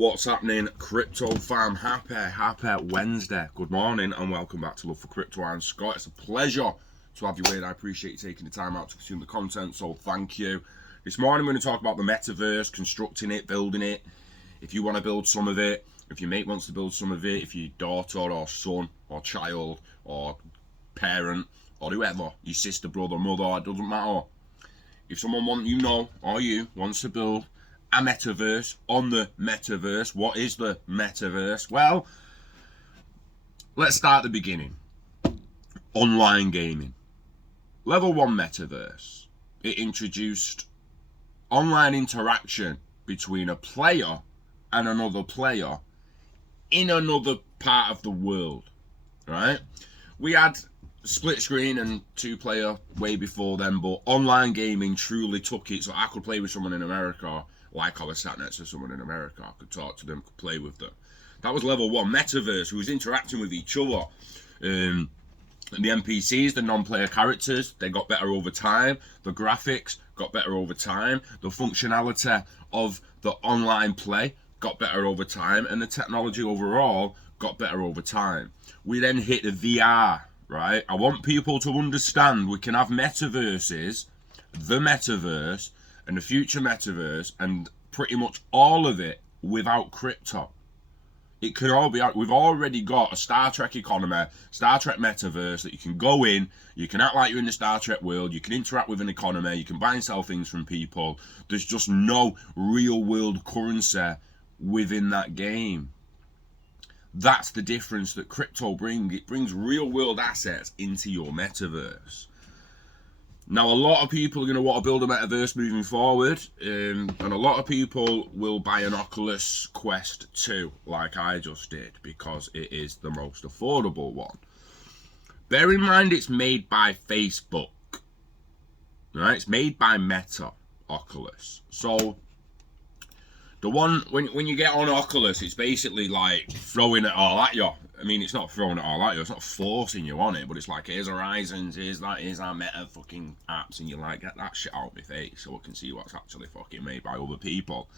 What's happening, crypto fam? Happy Wednesday. Good morning and welcome back to Love for Crypto. I'm Scott. It's a pleasure to have you in. I appreciate you taking the time out to consume the content, so thank you. This morning we're going to talk about the metaverse, constructing it, building it. If you want to build some of it, if your mate wants to build some of it, if your daughter or son or child or parent or whoever, your sister, brother, mother, it doesn't matter. If someone wants to build a metaverse on the metaverse, what is the metaverse? Well, let's start at the beginning. Online gaming. Level 1 metaverse. It introduced online interaction between a player and another player in another part of the world, right? We had split screen and 2-player way before then, but online gaming truly took it. So I could play with someone in America like I was sat next to someone in America. I could talk to them, could play with them. That was level 1 metaverse. Who was interacting with each other. And the NPCs, the non-player characters, they got better over time. The graphics got better over time. The functionality of the online play got better over time, and the technology overall got better over time. We then hit the VR, right? I want people to understand we can have metaverses, the metaverse, and the future metaverse, and pretty much all of it without crypto. It can all be out. We've already got a Star Trek economy, Star Trek metaverse that you can go in, you can act like you're in the Star Trek world, you can interact with an economy, you can buy and sell things from people. There's just no real world currency within that game. That's the difference that crypto brings. It brings real world assets into your metaverse. Now, a lot of people are going to want to build a metaverse moving forward, and a lot of people will buy an Oculus Quest 2, like I just did, because it is the most affordable one. Bear in mind it's made by Facebook, right? It's made by Meta, Oculus. So, the one, when you get on Oculus, it's basically like throwing it all at you. I mean, it's not throwing it all at you, it's not forcing you on it, but it's like, here's Horizons, here's our meta fucking apps, and you're like, get that shit out of my face so I can see what's actually fucking made by other people.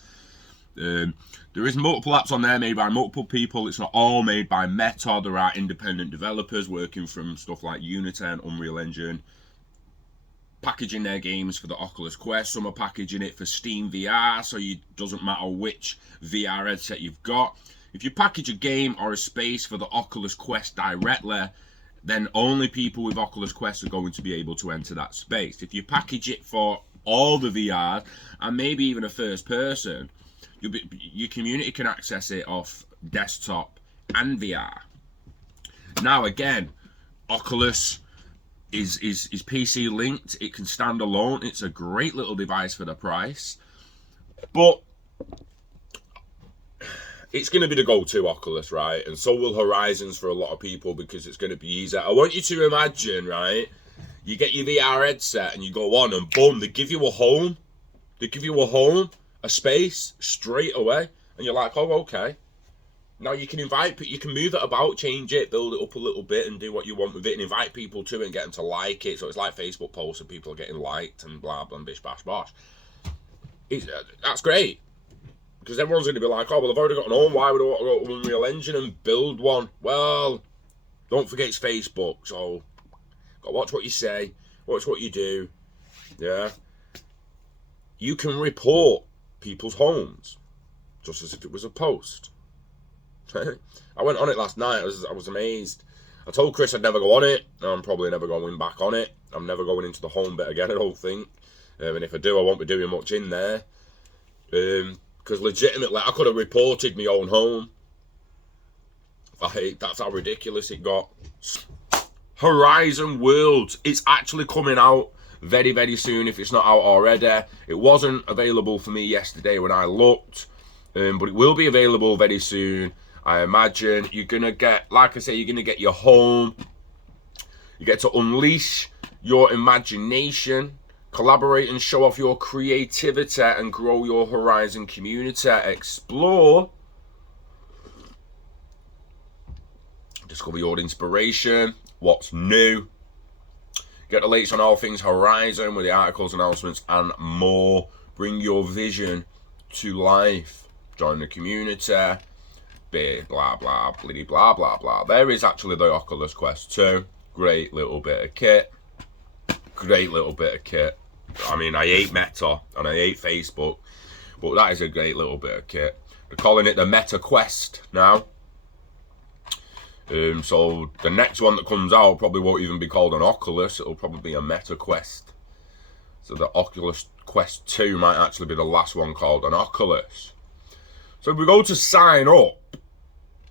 There is multiple apps on there made by multiple people. It's not all made by Meta. There are independent developers working from stuff like Unity and Unreal Engine, packaging their games for the Oculus Quest. Some are packaging it for Steam VR, so it doesn't matter which VR headset you've got. If you package a game or a space for the Oculus Quest directly, then only people with Oculus Quest are going to be able to enter that space. If you package it for all the VR and maybe even a first person, your community can access it off desktop and VR. Now again, Oculus is PC linked. It can stand alone. It's a great little device for the price, but it's going to be the go-to Oculus, right? And so will Horizons for a lot of people, because it's going to be easier. I want you to imagine, right? You get your VR headset and you go on and boom, they give you a home. They give you a home, a space, straight away. And you're like, oh, okay. Now you can you can move it about, change it, build it up a little bit and do what you want with it and invite people to it and get them to like it. So it's like Facebook posts and people are getting liked and blah, blah, bish, bash, bosh. That's great. Because everyone's going to be like, oh, well, I've already got an home. Why would I want to go to Unreal Engine and build one? Well, don't forget it's Facebook. So, got to watch what you say. Watch what you do. Yeah. You can report people's homes. Just as if it was a post. I went on it last night. I was amazed. I told Chris I'd never go on it. I'm probably never going back on it. I'm never going into the home bit again, I don't think. And if I do, I won't be doing much in there. Because legitimately, I could have reported my own home. That's how ridiculous it got. Horizon Worlds. It's actually coming out very, very soon if it's not out already. It wasn't available for me yesterday when I looked. But it will be available very soon. I imagine you're going to get, like I say, you're going to get your home. You get to unleash your imagination. Collaborate and show off your creativity and grow your Horizon community. Explore. Discover your inspiration. What's new. Get the latest on all things Horizon with the articles, announcements, and more. Bring your vision to life. join the community, blah blah bloody blah blah blah. There is actually the Oculus Quest 2. Great little bit of kit. Great little bit of kit. I mean, I hate Meta and I hate Facebook, but that is a great little bit of kit. They're calling it the Meta Quest now. So the next one that comes out probably won't even be called an Oculus. It'll probably be a Meta Quest. So the Oculus Quest 2 might actually be the last one called an Oculus. So if we go to sign up,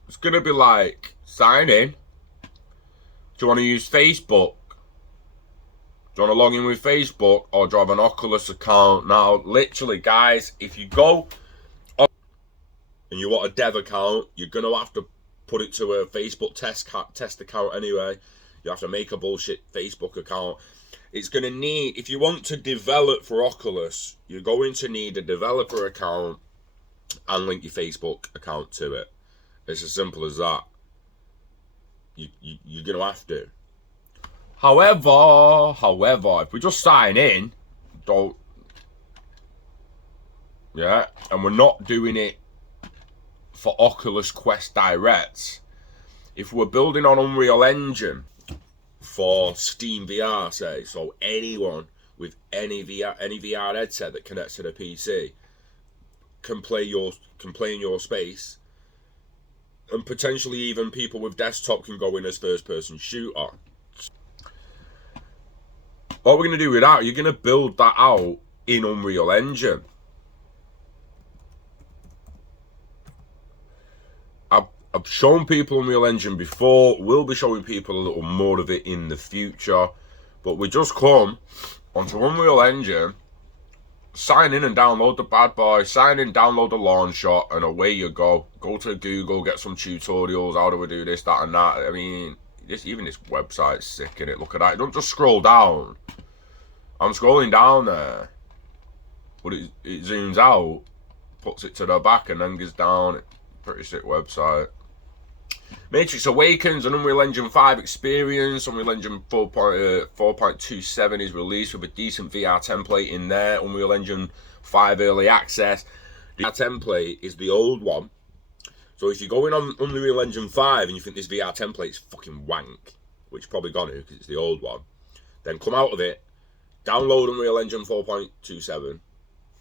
it's going to be like, sign in. Do you want to use Facebook? Do you want to log in with Facebook, or do you have an Oculus account? Now, literally, guys, if you go on and you want a dev account, you're going to have to put it to a Facebook test account anyway. You have to make a bullshit Facebook account. It's going to need, if you want to develop for Oculus, you're going to need a developer account and link your Facebook account to it. It's as simple as that. You're going to have to. However, if we just sign in, and we're not doing it for Oculus Quest Direct, if we're building on Unreal Engine for Steam VR, say, so anyone with any VR headset that connects to the PC can play in your space, and potentially even people with desktop can go in as first-person shooter. What we're going to do with that, you're going to build that out in Unreal Engine. I've shown people Unreal Engine before. We'll be showing people a little more of it in the future. But we just come onto Unreal Engine, sign in and download the bad boy, sign in, download the launch shot, and away you go. Go to Google, get some tutorials, how do we do this, that and that. I mean, even this website's sick, innit? Look at that. Don't just scroll down. I'm scrolling down there. But it zooms out, puts it to the back, and then goes down. Pretty sick website. Matrix Awakens, an Unreal Engine 5 experience. Unreal Engine 4.27 is released with a decent VR template in there. Unreal Engine 5 early access. The VR template is the old one. So if you're going on Unreal Engine 5 and you think this VR template is fucking wank, which you're probably gonna because it's the old one, then come out of it, download Unreal Engine 4.27,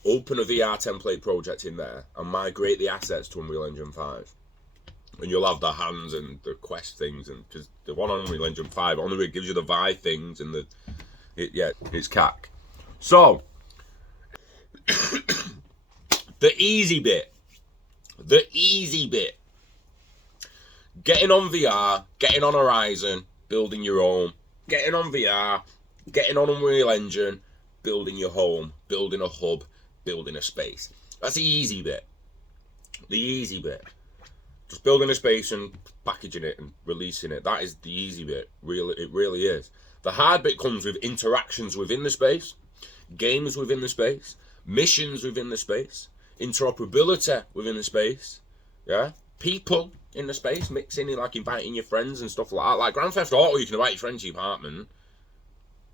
open a VR template project in there, and migrate the assets to Unreal Engine 5. And you'll have the hands and the quest things, and because the one on Unreal Engine 5 only gives you the Vive things and it's cack. So the easy bit, getting on VR, getting on Horizon, building your home, getting on VR, getting on Unreal Engine, building your home, building a hub, building a space. That's the easy bit. The easy bit. Just building a space and packaging it and releasing it. That is the easy bit. It really is. The hard bit comes with interactions within the space, games within the space, missions within the space, interoperability within the space, yeah, people in the space, mixing in, like inviting your friends and stuff like that. Like Grand Theft Auto, you can invite your friend to your apartment.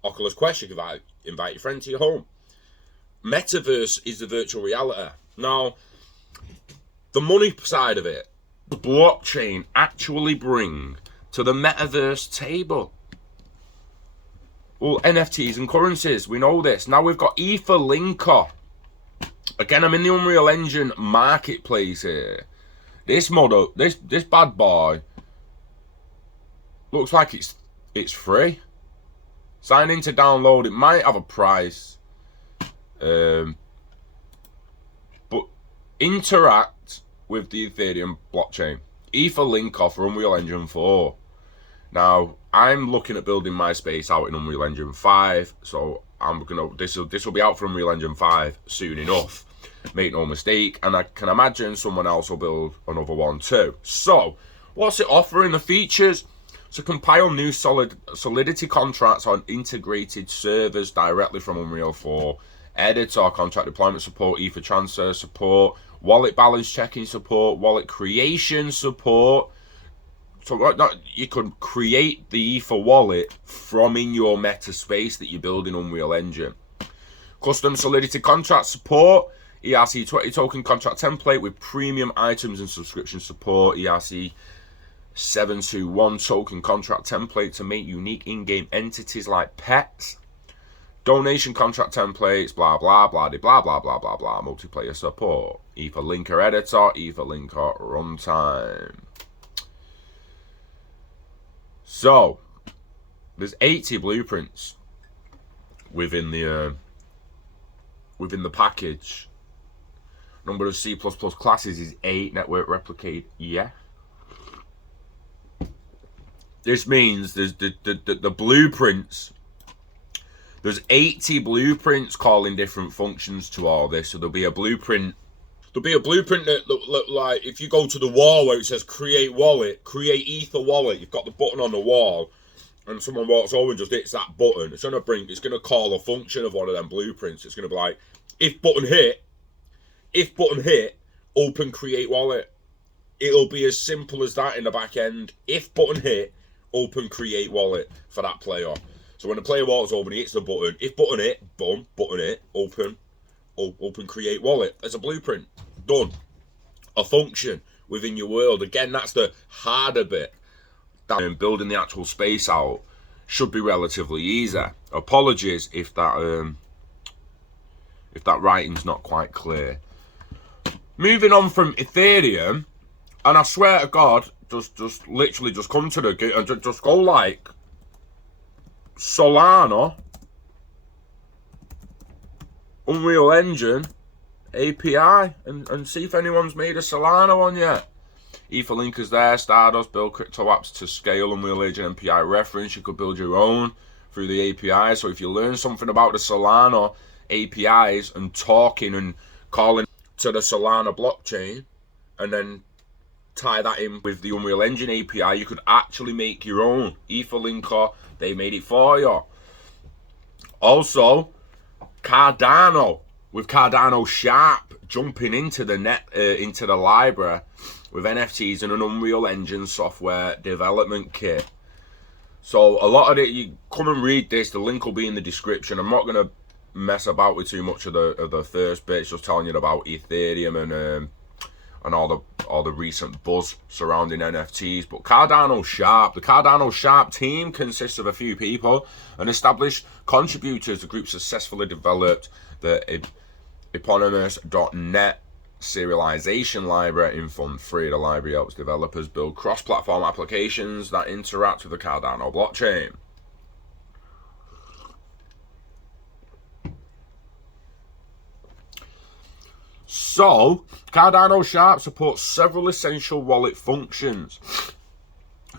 Oculus Quest, you can invite your friend to your home. Metaverse is the virtual reality. Now, the money side of it, the blockchain actually bring to the Metaverse table. Well, NFTs and currencies, we know this. Now we've got Ether Linker. Again, I'm in the Unreal Engine marketplace here. This model, this bad boy, looks like it's free. Sign in to download. It might have a price, but interact with the Ethereum blockchain. Ether Linker for Unreal Engine 4. Now I'm looking at building my space out in Unreal Engine 5, so this will be out for Unreal Engine 5 soon enough. Make no mistake, and I can imagine someone else will build another one too. So, what's it offering? The features: to compile new Solidity contracts on integrated servers directly from Unreal 4, editor, contract deployment support, Ether transfer support, wallet balance checking support, wallet creation support. So you could create the Ether wallet from in your meta space that you build in Unreal Engine. Custom Solidity contract support. ERC20 token contract template with premium items and subscription support. ERC 721 token contract template to make unique in-game entities like pets. Donation contract templates, blah, blah, blah, blah, blah, blah, blah, blah. Multiplayer support. Ether linker editor, Ether linker runtime. So, there's 80 blueprints within the package. Number of C++ classes is 8. Network replicate, yeah. This means there's the blueprints. There's 80 blueprints calling different functions to all this. So there'll be a blueprint. There'll be a blueprint that look like if you go to the wall where it says create wallet, create Ether wallet. You've got the button on the wall, and someone walks over and just hits that button. It's gonna call a function of one of them blueprints. It's gonna be like if button hit, open create wallet. It'll be as simple as that in the back end. If button hit, open create wallet for that player. So when the player walks over and he hits the button, if button hit, boom, button hit, open create wallet. There's a blueprint. Done. A function within your world. Again, that's the harder bit. That building the actual space out should be relatively easy. Apologies if that writing's not quite clear. Moving on from Ethereum, and I swear to God, just literally just come to the gate and just go like Solana, Unreal Engine, API, and see if anyone's made a Solana one yet. Etherlink is there, Stardust, build crypto apps to scale, Unreal Engine MPI reference. You could build your own through the API. So if you learn something about the Solana APIs and talking and calling to the Solana blockchain, and then tie that in with the Unreal Engine API, you could actually make your own Etherlinker. They made it for you. Also, Cardano, with Cardano Sharp jumping into the into the library with NFTs and an Unreal Engine software development kit. So a lot of it, you come and read this. The link will be in the description. I'm not going to mess about with too much of the first bit. It's just telling you about Ethereum and all the recent buzz surrounding NFTs. But Cardano Sharp, the Cardano Sharp team consists of a few people and established contributors. The group successfully developed the eponymous.net serialization library in Fund 3. The library helps developers build cross-platform applications that interact with the Cardano blockchain. So, Cardano Sharp supports several essential wallet functions.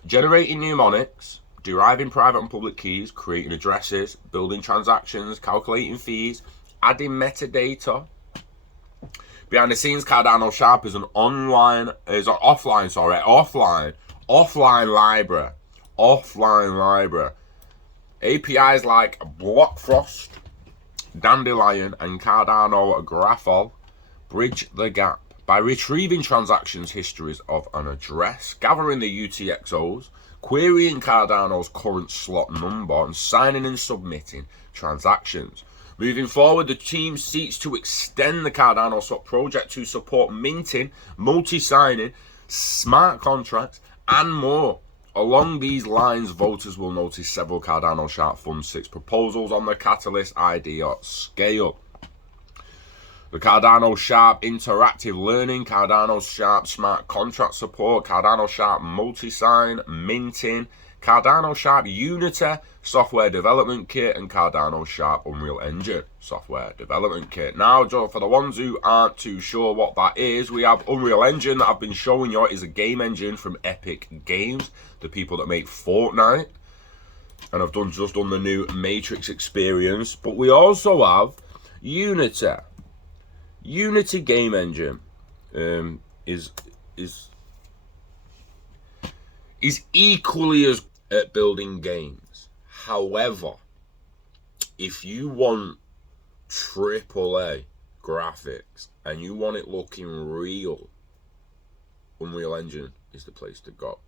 Generating mnemonics, deriving private and public keys, creating addresses, building transactions, calculating fees, adding metadata. Behind the scenes, Cardano Sharp is an offline library. APIs like Blockfrost, Dandelion, and Cardano Graphol bridge the gap by retrieving transactions histories of an address, gathering the UTXOs, querying Cardano's current slot number, and signing and submitting transactions. Moving forward, the team seeks to extend the Cardano Swap project to support minting, multi-signing, smart contracts, and more. Along these lines, voters will notice several Cardano Sharp Fund 6 proposals on the Catalyst IDEA scale. The Cardano Sharp Interactive Learning, Cardano Sharp Smart Contract Support, Cardano Sharp Multi-Sign, Minting, Cardano Sharp Unity Software Development Kit, and Cardano Sharp Unreal Engine Software Development Kit. Now, Joe, for the ones who aren't too sure what that is, we have Unreal Engine that I've been showing you is a game engine from Epic Games, the people that make Fortnite. And I've just done the new Matrix experience. But we also have Unity. Unity game engine is equally as at building games. However, if you want AAA graphics and you want it looking real, Unreal Engine is the place to go.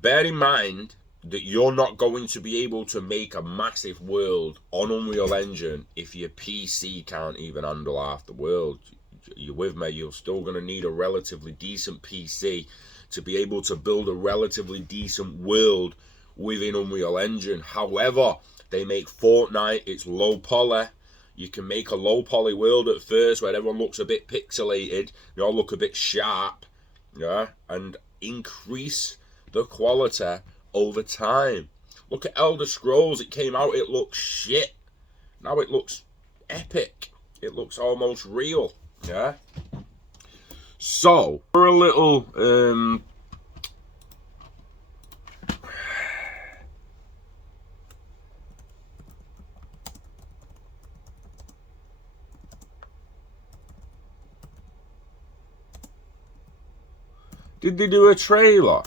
Bear in mind, that you're not going to be able to make a massive world on Unreal Engine if your PC can't even handle half the world. You're with me? You're still going to need a relatively decent PC to be able to build a relatively decent world within Unreal Engine. However, they make Fortnite, it's low poly. You can make a low poly world at first where everyone looks a bit pixelated, they all look a bit sharp, yeah, and increase the quality over time. Look at Elder Scrolls, it came out, it looked shit. Now it looks epic. It looks almost real, yeah. So, for a little did they do a trailer?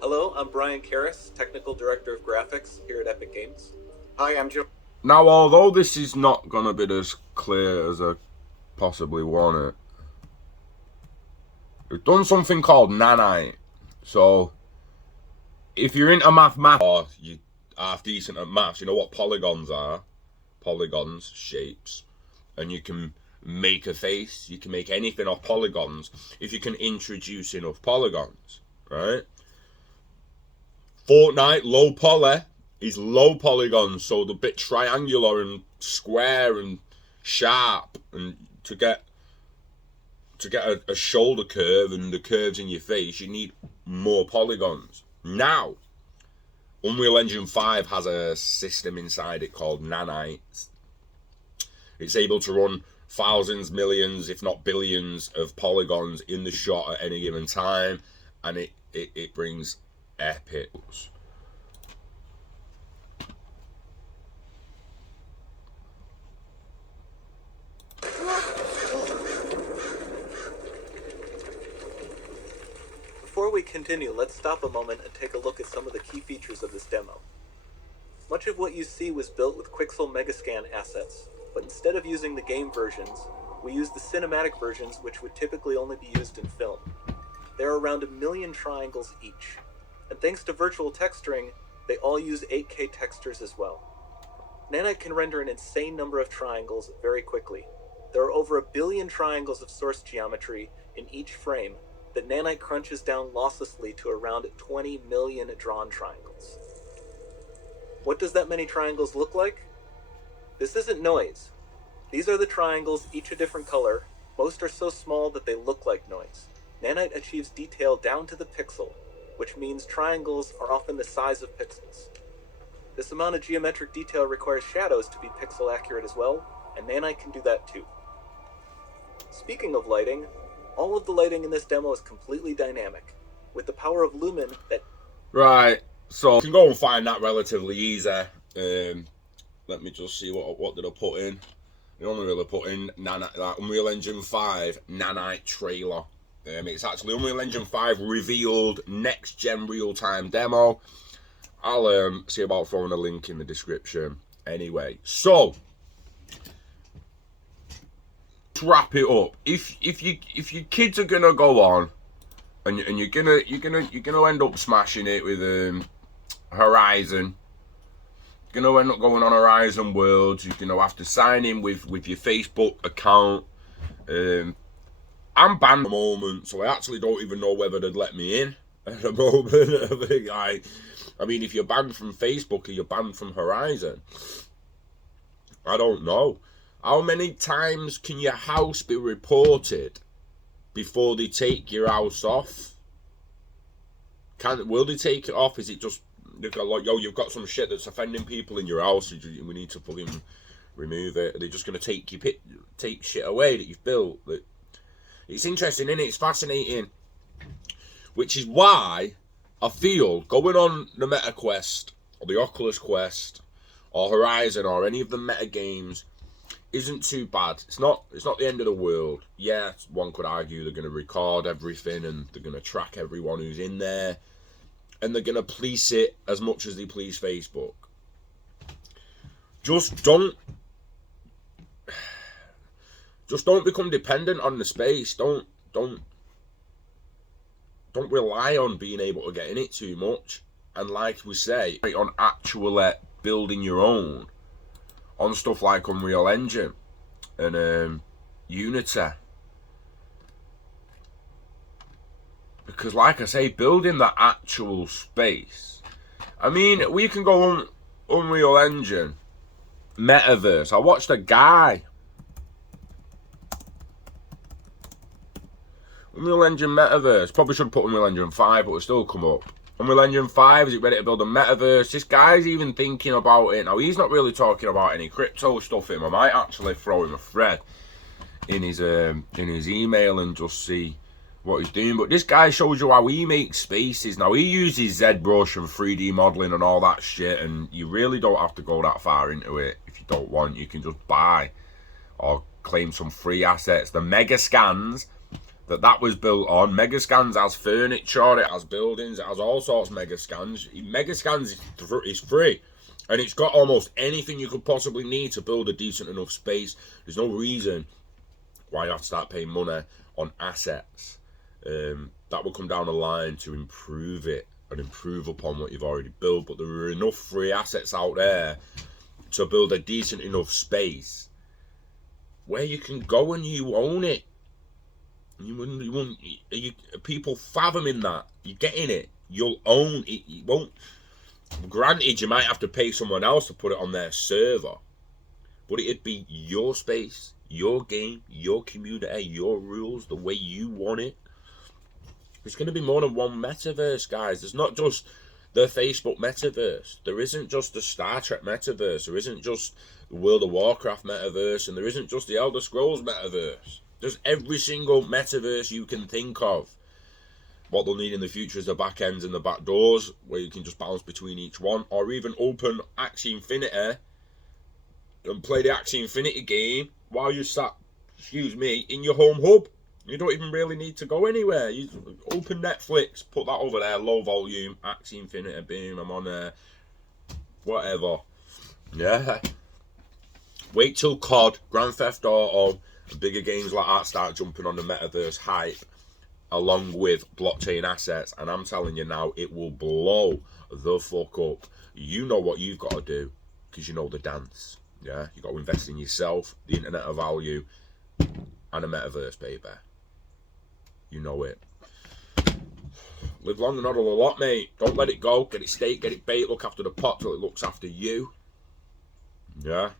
Hello, I'm Brian Karras, Technical Director of Graphics here at Epic Games. Hi, I'm Joe. Now, although this is not going to be as clear as I possibly want it, we've done something called nanite. So, if you're into mathematics, or you're half decent at maths, you know what polygons are? Polygons, shapes. And you can make a face, you can make anything off polygons if you can introduce enough polygons, right? Fortnite, low poly, is low polygons, so the bit triangular and square and sharp, and to get a shoulder curve and the curves in your face, you need more polygons. Now, Unreal Engine 5 has a system inside it called nanite. It's able to run thousands, millions, if not billions of polygons in the shot at any given time, and it brings epics. Before we continue, let's stop a moment and take a look at some of the key features of this demo. Much of what you see was built with Quixel Megascan assets, but instead of using the game versions, we used the cinematic versions, which would typically only be used in film. There are around 1 million triangles each, and thanks to virtual texturing, they all use 8K textures as well. Nanite can render an insane number of triangles very quickly. There are over 1 billion triangles of source geometry in each frame that Nanite crunches down losslessly to around 20 million drawn triangles. What does that many triangles look like? This isn't noise. These are the triangles, each a different color. Most are so small that they look like noise. Nanite achieves detail down to the pixel, which means triangles are often the size of pixels. This amount of geometric detail requires shadows to be pixel accurate as well, and Nanite can do that too. Speaking of lighting, all of the lighting in this demo is completely dynamic, with the power of Lumen that... Right, so you can go and find that relatively easy. Let me just see what did I put in. I only really put in Unreal Engine 5 nanite trailer. It's actually Unreal Engine 5 revealed next gen real time demo. I'll see about throwing a link in the description. Anyway, so to wrap it up, if your kids are gonna go on and you're gonna end up smashing it with Horizon. You're gonna end up going on Horizon Worlds. You're gonna have to sign in with your Facebook account. I'm banned at the moment, so I actually don't even know whether they'd let me in at the moment. I mean, if you're banned from Facebook or you're banned from Horizon, I don't know. How many times can your house be reported before they take your house off? Will they take it off? Is it just they've got like, yo, you've got some shit that's offending people in your house, we need to fucking remove it? Are they just gonna take shit away that you've built? It's interesting, isn't it? It's fascinating. Which is why I feel going on the Meta Quest or the Oculus Quest or Horizon or any of the meta games isn't too bad. It's not the end of the world. Yeah, one could argue they're going to record everything and they're going to track everyone who's in there and they're going to police it as much as they police Facebook. Just don't Just don't become dependent on the space. Don't rely on being able to get in it too much. And like we say, on actually building your own on stuff like Unreal Engine and Unity. Because like I say, building that actual space. I mean, we can go on Unreal Engine, Metaverse. I watched a guy. Unreal Engine Metaverse. Probably should put Unreal Engine 5, but it'll still come up. Unreal Engine 5, is it ready to build a Metaverse? This guy's even thinking about it. Now, he's not really talking about any crypto stuff in him. I might actually throw him a thread in his email and just see what he's doing. But this guy shows you how he makes spaces. Now, he uses ZBrush and 3D modeling and all that shit, and you really don't have to go that far into it if you don't want. You can just buy or claim some free assets. The mega scans that was built on. Megascans has furniture, it has buildings, it has all sorts of Megascans. Megascans is free. And it's got almost anything you could possibly need to build a decent enough space. There's no reason why you have to start paying money on assets. That will come down the line to improve it and improve upon what you've already built. But there are enough free assets out there to build a decent enough space where you can go and you own it. People fathoming that. You're getting it. You'll own it. You won't. Granted, you might have to pay someone else to put it on their server, but it'd be your space, your game, your community, your rules, the way you want it. There's going to be more than one metaverse, guys. There's not just the Facebook metaverse. There isn't just the Star Trek metaverse. There isn't just the World of Warcraft metaverse, and there isn't just the Elder Scrolls metaverse. There's every single metaverse you can think of. What they'll need in the future is the back ends and the back doors, where you can just bounce between each one, or even open Axie Infinity and play the Axie Infinity game while you sat, in your home hub. You don't even really need to go anywhere. You open Netflix, put that over there, low volume, Axie Infinity, boom, I'm on there. Whatever. Yeah. Wait till COD, Grand Theft Auto, bigger games like that start jumping on the metaverse hype along with blockchain assets, and I'm telling you now, it will blow the fuck up. You know what you've got to do, because you know the dance. Yeah, you got to invest in yourself, the internet of value, and a metaverse, baby. You know it. Live long and not a lot, mate. Don't let it go. Get it steak, get it baked. Look after the pot till it looks after you. Yeah.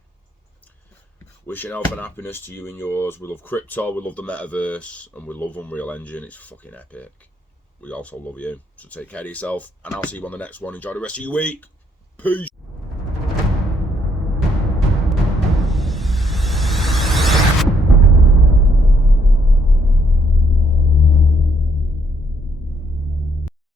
Wishing health and happiness to you and yours. We love crypto, we love the metaverse, and we love Unreal Engine. It's fucking epic. We also love you. So take care of yourself, and I'll see you on the next one. Enjoy the rest of your week. Peace.